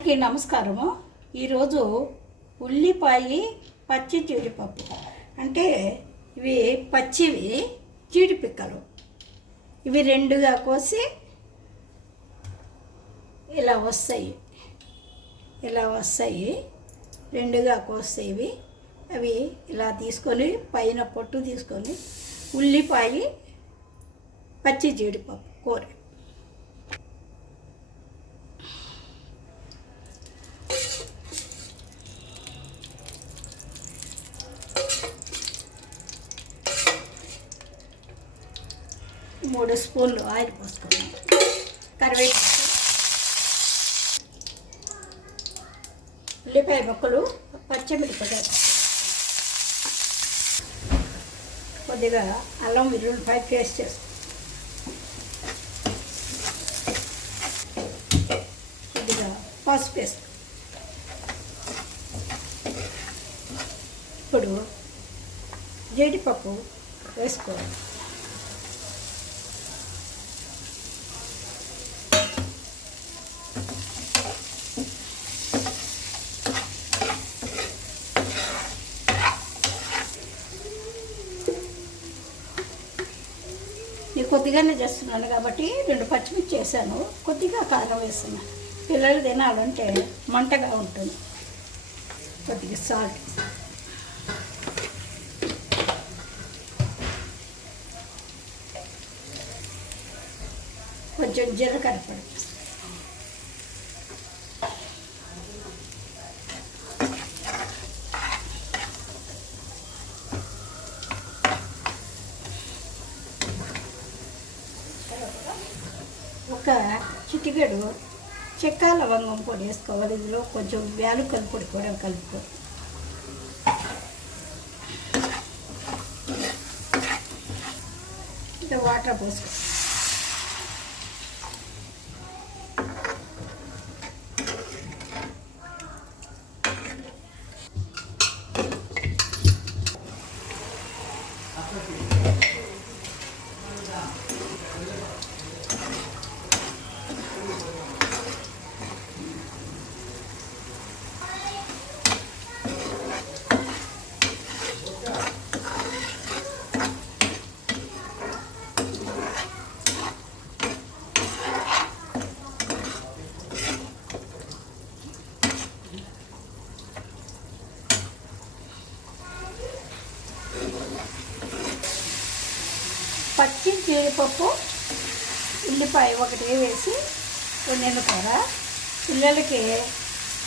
అందరికీ నమస్కారము. ఈరోజు ఉల్లిపాయ పచ్చి జీడిపప్పు అంటే ఇవి పచ్చివి జీడిపిక్కలు ఇవి రెండుగా కోసి ఇలా వస్తాయి రెండుగా కోసేవి అవి ఇలా తీసుకొని పైన పొట్టు తీసుకొని ఉల్లిపాయ పచ్చి జీడిపప్పు కూర మూడు స్పూన్లు ఆయిల్ పోసుకున్నాం. కరివేపాకు, ఉల్లిపాయ ముక్కలు, పచ్చిమిరపకాయ, కొద్దిగా అల్లం వెల్లుల్లిపాయ పేస్ట్ చేసుకున్నాం, కొద్దిగా పసుపు వేస్తాం. ఇప్పుడు జీడిపప్పు వేసుకోవాలి. నేను కొద్దిగానే చేస్తున్నాను కాబట్టి 2 పచ్చిమిర్చి వేసాను, కొద్దిగా కారం వేస్తున్నాను. పిల్లలు తినాలంటే మంటగా ఉంటుంది. కొద్దిగా సాల్ట్, కొంచెం జీలకర్ర పొడి, ఒక చిటికెడు చెక్క లవంగం పొడి వేసుకోవాలి. ఇందులో కొంచెం యాలకుల పొడి కూడా కలుపుకో. ఇంకా వాటర్ పోసుకో. పచ్చి జీడిపప్పు, ఉల్లిపాయ ఒకటి వేసి నిమ్మకాయ పిల్లలకి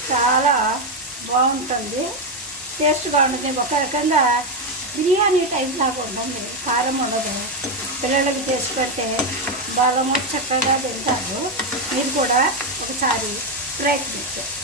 చాలా బాగుంటుంది, టేస్ట్గా ఉంటుంది. ఒక రకంగా బిర్యానీ టైప్ లాగా ఉంటుంది, కారం ఉండదు. పిల్లలకి చేసి పెడితే బాగా చక్కగా తింటారు. మీరు కూడా ఒకసారి ప్రయత్నించండి.